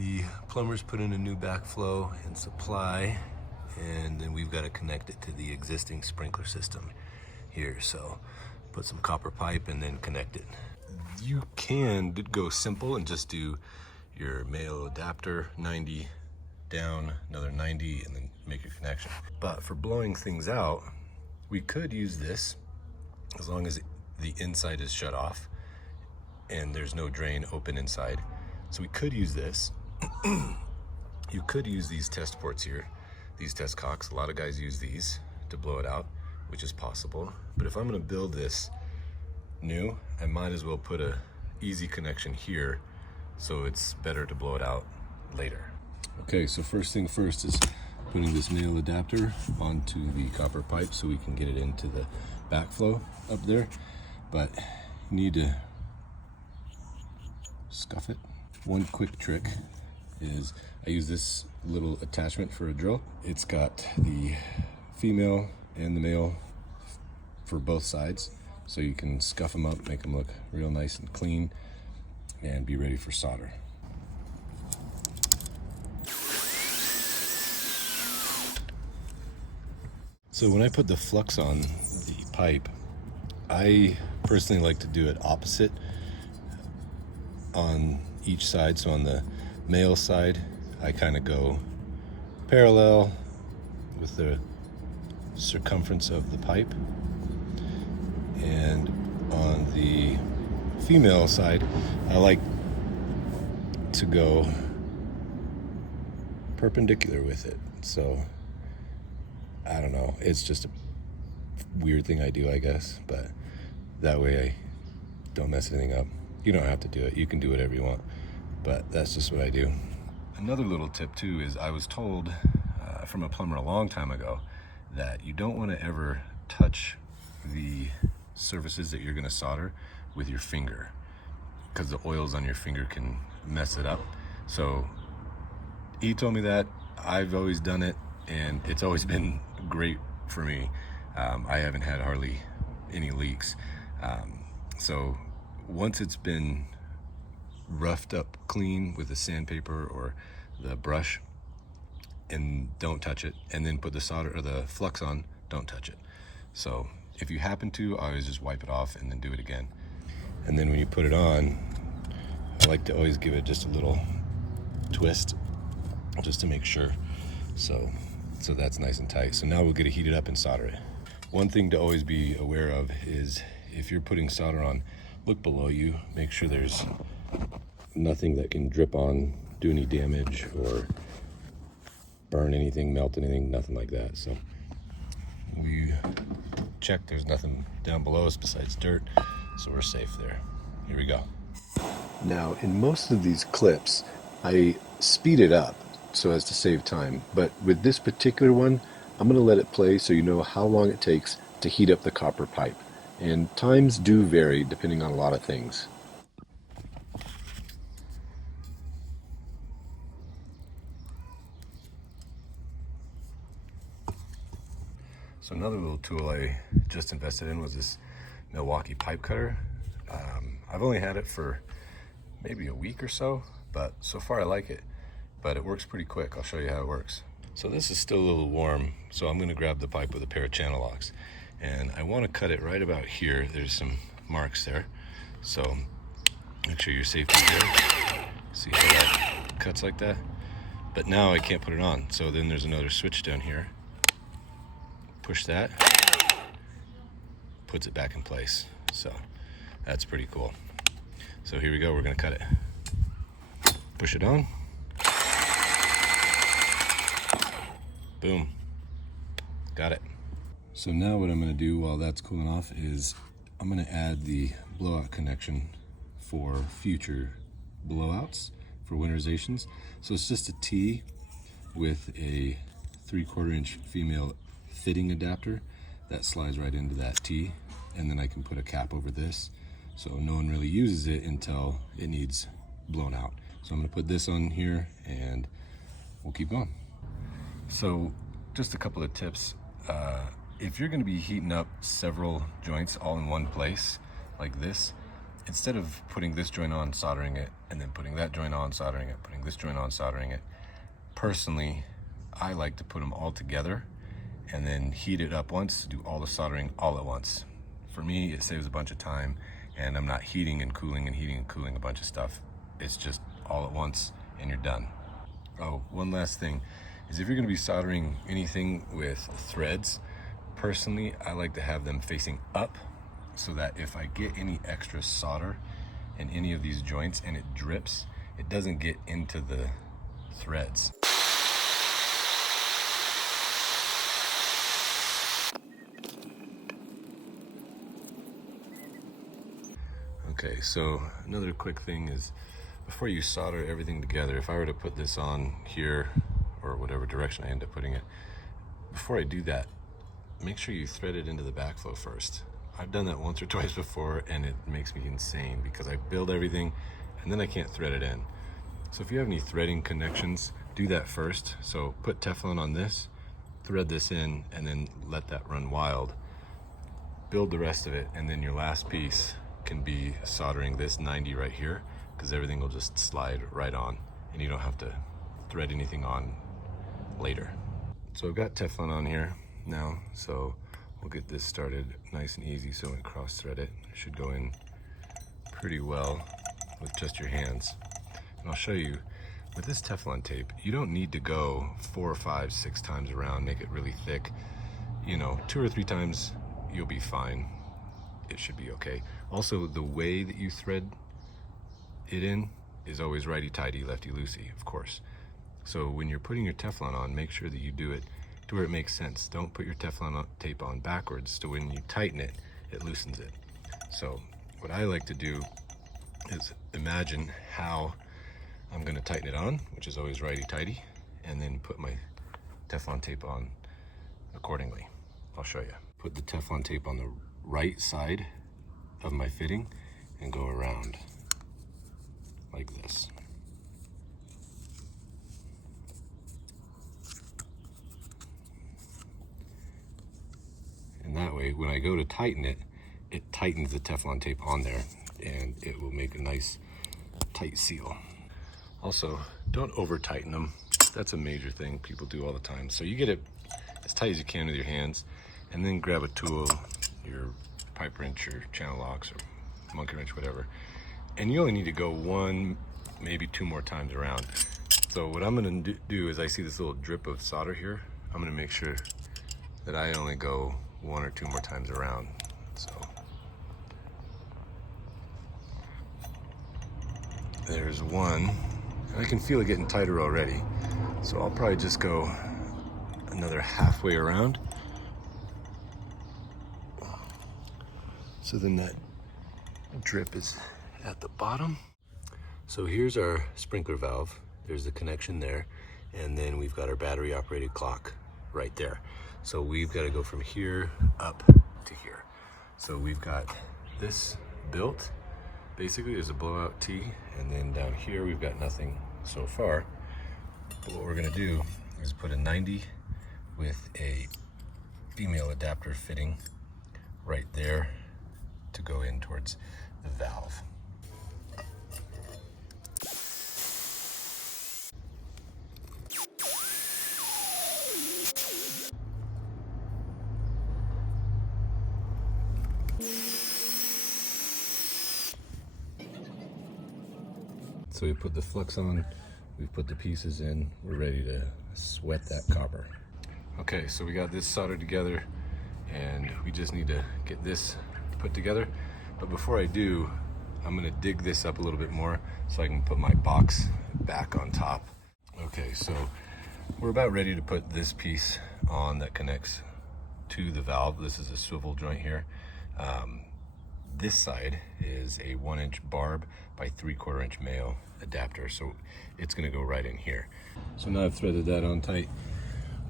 The plumber's put in a new backflow and supply, and then we've got to connect it to the existing sprinkler system here. So put some copper pipe and then connect it. You can go simple and just do your male adapter 90 down, another 90, and then make your connection. But for blowing things out, we could use this as long as the inside is shut off and there's no drain open inside. So we could use this. You could use these test ports here, these test cocks. A lot of guys use these to blow it out, which is possible. But if I'm gonna build this new, I might as well put a easy connection here so it's better to blow it out later. Okay, so first thing first is putting this male adapter onto the copper pipe so we can get it into the backflow up there. But you need to scuff it. One quick trick is I use this little attachment for a drill. It's got the female and the male for both sides, so you can scuff them up, make them look real nice and clean, and be ready for solder. So when I put the flux on the pipe, I personally like to do it opposite on each side. So on the male side, I kind of go parallel with the circumference of the pipe, and on the female side, I like to go perpendicular with it. So I don't know, it's just a weird thing I do, I guess, but that way I don't mess anything up. You don't have to do it, you can do whatever you want, but that's just what I do. Another little tip too is I was told from a plumber a long time ago that you don't want to ever touch the surfaces that you're going to solder with your finger, because the oils on your finger can mess it up. So he told me that. I've always done it, and it's always been great for me. I haven't had hardly any leaks. So once it's been roughed up clean with the sandpaper or the brush, and don't touch it, and then put the solder or the flux on, don't touch it. So if you happen to, I always just wipe it off and then do it again. And then when you put it on, I like to always give it just a little twist just to make sure. So that's nice and tight. So now we'll get it heated up and solder it. One thing to always be aware of is if you're putting solder on, look below you, make sure there's nothing that can drip on, do any damage, or burn anything, melt anything, nothing like that. So we check there's nothing down below us besides dirt, so we're safe there. Here we go. Now, in most of these clips, I speed it up so as to save time, but with this particular one, I'm going to let it play so you know how long it takes to heat up the copper pipe. And times do vary depending on a lot of things. So another little tool I just invested in was this Milwaukee pipe cutter. I've only had it for maybe a week or so, but so far I like it. But it works pretty quick. I'll show you how it works. So this is still a little warm, so I'm gonna grab the pipe with a pair of channel locks. And I wanna cut it right about here. There's some marks there. So make sure your safety's there. See how that cuts like that? But now I can't put it on. So then there's another switch down here. Push that, puts it back in place. So that's pretty cool. So here we go, we're gonna cut it. Push it on. Boom, got it. So now what I'm gonna do while that's cooling off is I'm gonna add the blowout connection for future blowouts, for winterizations. So it's just a T with a 3/4 inch female fitting adapter that slides right into that T, and then I can put a cap over this so no one really uses it until it needs blown out. So I'm gonna put this on here and we'll keep going. So just a couple of tips. If you're gonna be heating up several joints all in one place like this, instead of putting this joint on, soldering it, and then putting that joint on, soldering it, putting this joint on, soldering it, personally, I like to put them all together and then heat it up once, do all the soldering all at once. For me, it saves a bunch of time, and I'm not heating and cooling a bunch of stuff. It's just all at once and you're done. Oh, one last thing is if you're gonna be soldering anything with threads, personally, I like to have them facing up so that if I get any extra solder in any of these joints and it drips, it doesn't get into the threads. Okay, so another quick thing is before you solder everything together, if I were to put this on here or whatever direction I end up putting it, before I do that, make sure you thread it into the backflow first. I've done that once or twice before and it makes me insane because I build everything and then I can't thread it in. So if you have any threading connections, do that first. So put Teflon on this, thread this in, and then let that run wild. Build the rest of it, and then your last piece can be soldering this 90 right here, because everything will just slide right on and you don't have to thread anything on later. So I've got Teflon on here now, so we'll get this started nice and easy. So when I cross thread it, it should go in pretty well with just your hands. And I'll show you, with this Teflon tape, you don't need to go 4 or 5, 6 times around, make it really thick. You know, 2 or 3 times, you'll be fine. It should be okay. Also, the way that you thread it in is always righty-tighty, lefty-loosey, of course. So when you're putting your Teflon on, make sure that you do it to where it makes sense. Don't put your Teflon tape on backwards, so when you tighten it, it loosens it. So what I like to do is imagine how I'm gonna tighten it on, which is always righty-tighty, and then put my Teflon tape on accordingly. I'll show you. Put the Teflon tape on the right side of my fitting and go around like this. And that way, when I go to tighten it, it tightens the Teflon tape on there and it will make a nice tight seal. Also, don't over tighten them. That's a major thing people do all the time. So you get it as tight as you can with your hands, and then grab a tool, your pipe wrench or channel locks or monkey wrench, whatever, and you only need to go 1, maybe 2 more times around. So what I'm gonna do is, I see this little drip of solder here, I'm gonna make sure that I only go 1 or 2 more times around. So there's one, and I can feel it getting tighter already. So I'll probably just go another halfway around. So then that drip is at the bottom. So here's our sprinkler valve. There's the connection there. And then we've got our battery operated clock right there. So we've got to go from here up to here. So we've got this built. Basically there's a blowout T, and then down here we've got nothing so far. But what we're gonna do is put a 90 with a female adapter fitting right there to go in towards the valve. So we put the flux on, we've put the pieces in, we're ready to sweat that copper. Okay, so we got this soldered together and we just need to get this put together. But before I do, I'm gonna dig this up a little bit more so I can put my box back on top. Okay, so we're about ready to put this piece on that connects to the valve. This is a swivel joint here. This side is a 1-inch barb by 3/4 inch male adapter, so it's gonna go right in here. So now I've threaded that on tight.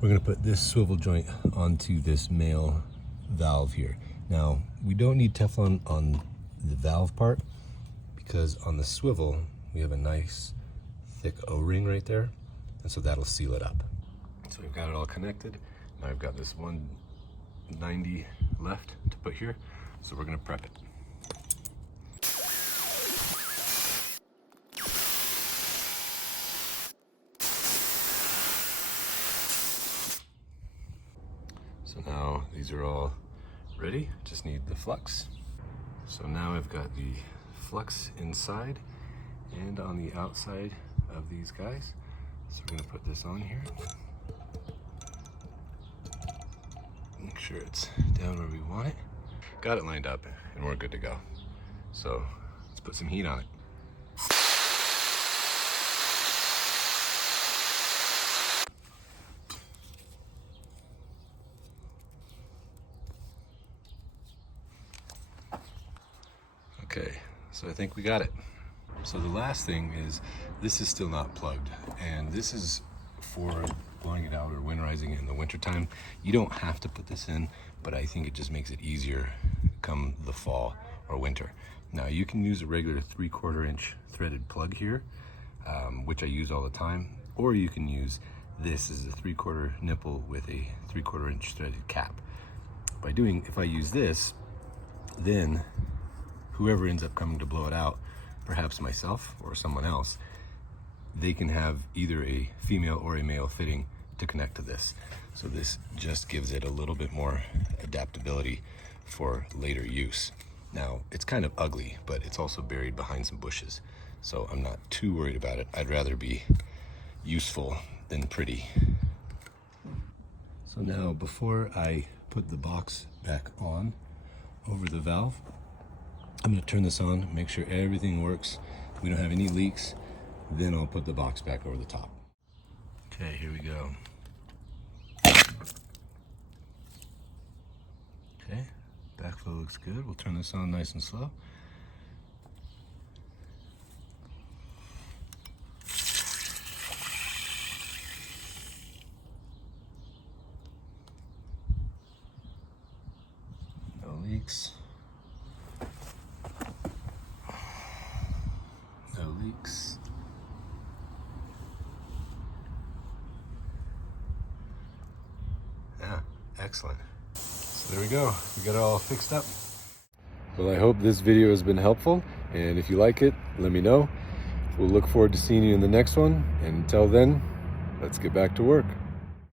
We're gonna put this swivel joint onto this male valve here. Now, we don't need Teflon on the valve part because on the swivel, we have a nice thick O-ring right there, and so that'll seal it up. So we've got it all connected. Now I've got this 190 left to put here, so we're gonna prep it. these are all ready. Just need the flux. So now I've got the flux inside and on the outside of these guys. So we're gonna put this on here. Make sure it's down where we want it. Got it lined up and we're good to go. So let's put some heat on it. Okay, so I think we got it. So the last thing is, this is still not plugged, and this is for blowing it out or winterizing it in the wintertime. You don't have to put this in, but I think it just makes it easier come the fall or winter. Now you can use a regular 3/4 inch threaded plug here, which I use all the time, or you can use this as a 3/4 nipple with a 3/4 inch threaded cap. If I use this, then whoever ends up coming to blow it out, perhaps myself or someone else, they can have either a female or a male fitting to connect to this. So this just gives it a little bit more adaptability for later use. Now, it's kind of ugly, but it's also buried behind some bushes, so I'm not too worried about it. I'd rather be useful than pretty. So now, before I put the box back on over the valve, I'm going to turn this on, make sure everything works, we don't have any leaks, then I'll put the box back over the top. Okay, here we go. Okay, backflow looks good. We'll turn this on nice and slow. No leaks. No leaks. Yeah, excellent. So there we go. We got it all fixed up. Well, I hope this video has been helpful, and if you like it, let me know. We'll look forward to seeing you in the next one, and until then, let's get back to work.